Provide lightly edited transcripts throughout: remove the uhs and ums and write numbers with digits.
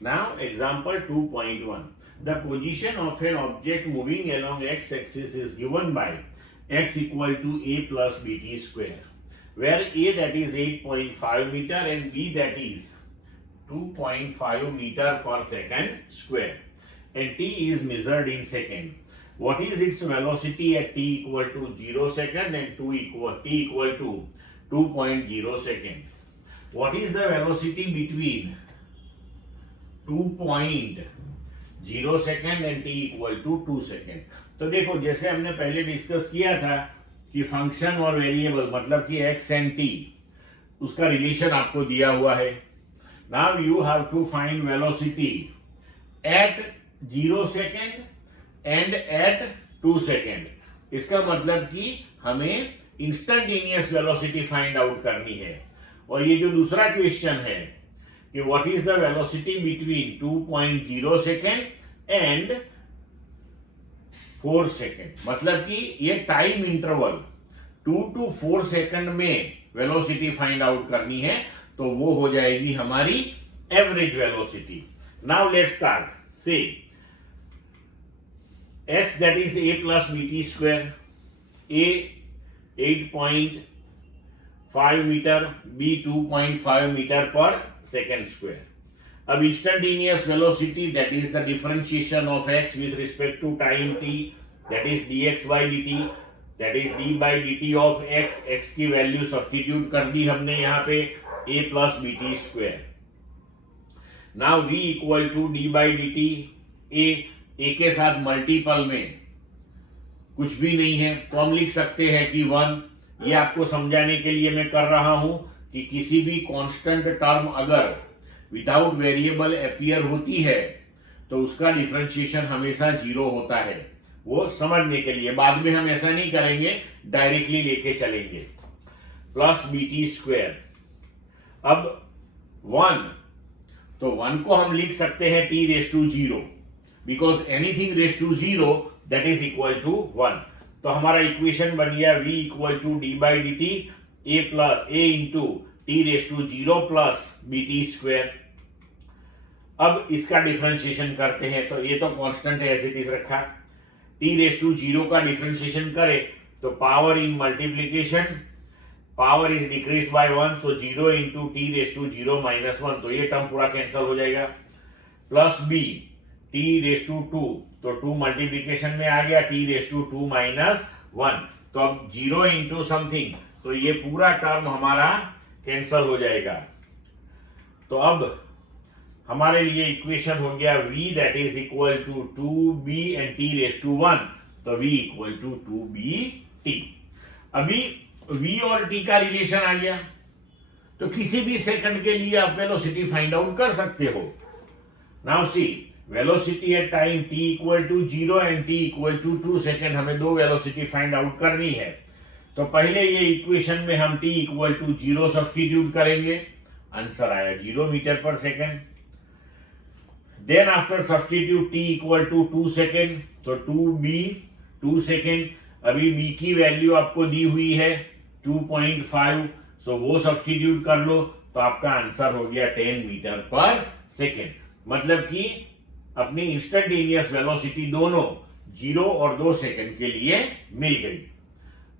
Now, example 2.1. The position of an object moving along x-axis is given by x equal to a plus bt square, where a that is 8.5 meter and b that is 2.5 meter per second square, and t is measured in second. What is its velocity at t equal to 0 second and t equal to 2.0 second? What is the velocity between 2.0 second and T equal to 2 second? तो देखो, जैसे हमने पहले discuss किया था कि function और variable मतलब कि एक्स एंड टी, उसका रिलेशन आपको दिया हुआ है. Now you have to find velocity at 0 second and at 2 second. इसका मतलब कि हमें इंस्टंटेनियस वेलोसिटी फाइंड आउट करनी है. और ये जो दूसरा क्वेश्चन है कि what is the velocity between 2.0 second and 4 second, मतलब कि ये टाइम इंटरवल 2 to 4 सेकेंड में वेलोसिटी फाइंड आउट करनी है, तो वो हो जाएगी हमारी average velocity. Now let's start. से x that is a plus bt square, a 8.5 metre, b 2.5 metre पर सेकेंड स्क्वायर. अब instantaneous velocity that is the differentiation of x with respect to time t, that is dx by dt, that is d by dt of x. x की value substitute कर दी हमने यहाँ पे a plus bt square. Now v equal to d by dt. a के साथ multiple में कुछ भी नहीं है, तो हम लिख सकते हैं कि 1. ये आपको समझाने के लिए मैं कर रहा हूं कि किसी भी कांस्टेंट टर्म अगर विदाउट वेरिएबल अपीयर होती है तो उसका डिफरेंशिएशन हमेशा 0 होता है. वो समझने के लिए, बाद में हम ऐसा नहीं करेंगे, डायरेक्टली लेके चलेंगे. Plus B T square. अब 1, तो 1 को हम लिख सकते हैं t raise to 0, because anything raise to 0 that is equal to 1. तो हमारा इक्वेशन बन गया v equal to D by D T A into T raise to 0 plus B T square. अब इसका डिफरेंशिएशन करते हैं, तो ये तो कांस्टेंट है, एज इट इज रखा. टी रेस टू 0 का डिफरेंशिएशन करें तो power in multiplication, power is decrease by 1, so 0 into T raise to 0 minus 1, तो ये टर्म पूरा कैंसिल हो जाएगा. Plus B T raise to 2, तो 2 मल्टीप्लीकेशन में आ गया, टी रेस टू 2 माइनस 1, तो अब 0 इंटू समथिंग, तो ये पूरा टर्म हमारा कैंसिल हो जाएगा. तो अब हमारे लिए इक्वेशन हो गया v that is equal to 2b and t raise to 1, तो v इक्वल टू 2bt. अभी v और t का रिलेशन आ गया, तो किसी भी सेकंड के लिए आप वेलोसिटी फाइंड आउट कर सकते हो. Now see, velocity at time t equal to 0 and t equal to 2 second, हमें दो वेलोसिटी फाइंड आउट करनी है. तो पहले ये इक्वेशन में हम t इक्वल टू 0 सब्स्टिट्यूट करेंगे, आंसर आया 0 मीटर पर second. Then after substitute t equal to 2 second, तो 2b 2 सेकेंड. अभी b की वैल्यू आपको दी हुई है 2.5, सो वो सब्स्टिट्यूट कर लो, तो आपका आंसर हो गया 10 मीटर पर सेकेंड. मतलब कि अपनी इंस्टंटेनियस वेलोसिटी दोनों 0 और 2 सेकेंड के लिए मिल गई.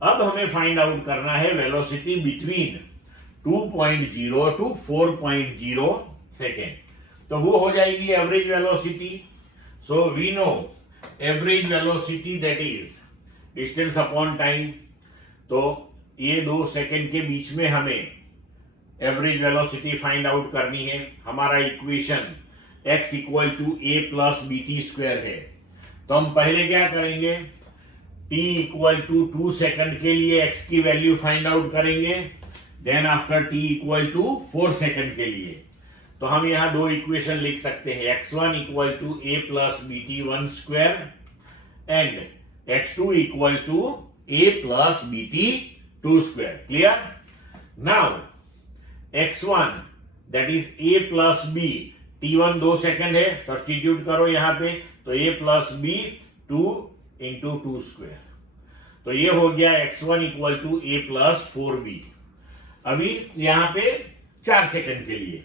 अब हमें फाइंड आउट करना है वेलोसिटी बिटवीन 2.0 टू 4.0 सेकेंड, तो वो हो जाएगी average velocity. So we know average velocity that is distance upon time. तो ये 2 सेकेंड के बीच में हमें एवरेज वेलोसिटी फाइंड आउट करनी है. हमारा equation x equal to A plus B T square है, तो हम पहले क्या करेंगे, t इक्वल टू 2 सेकेंड के लिए x की वैल्यू फाइंड आउट करेंगे. Then after t equal to 4 second के लिए, तो हम यहाँ दो इक्वेशन लिख सकते हैं, x1 equal to A plus B T 1 square and x2 equal to A plus B T 2 square. Clear? Now x1 that is a plus b, t1 2 second है, सब्स्टिट्यूट करो यहाँ पे, तो a plus b 2 into 2 square, तो ये हो गया x1 equal to a plus 4b. अभी यहाँ पे 4 सेकेंड के लिए,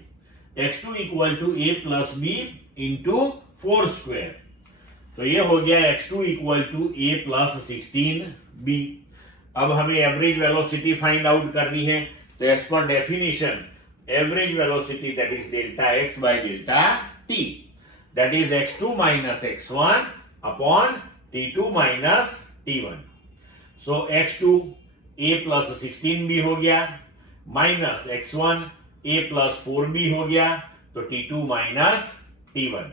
x2 equal to a plus B into 4 square. तो ये हो गया x2 equal to a plus 16b। अब हमें एवरेज वेलोसिटी फाइंड आउट करनी है, तो as per definition average velocity that is delta x by delta t, that is x2 minus x1 upon t2 minus t1। So x2 a plus 16b हो गया minus x1 a plus 4b हो गया, तो t2 minus t1।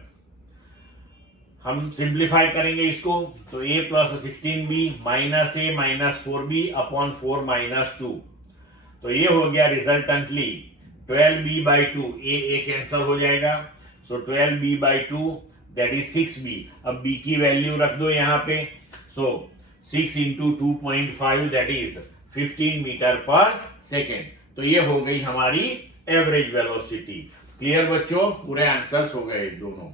हम simplify करेंगे इसको, तो a plus 16b minus a minus 4b upon 4 minus 2। तो ये हो गया resultantly 12b by 2, a cancel हो जाएगा, सो 12b by 2 that is 6b। अब b की वैल्यू रख दो यहाँ पे, सो 6 इंटू 2.5 दैट इज 15 मीटर पर सेकेंड। तो ये हो गई हमारी एवरेज वेलोसिटी। क्लियर बच्चों, पूरे आंसर्स हो गए दोनों।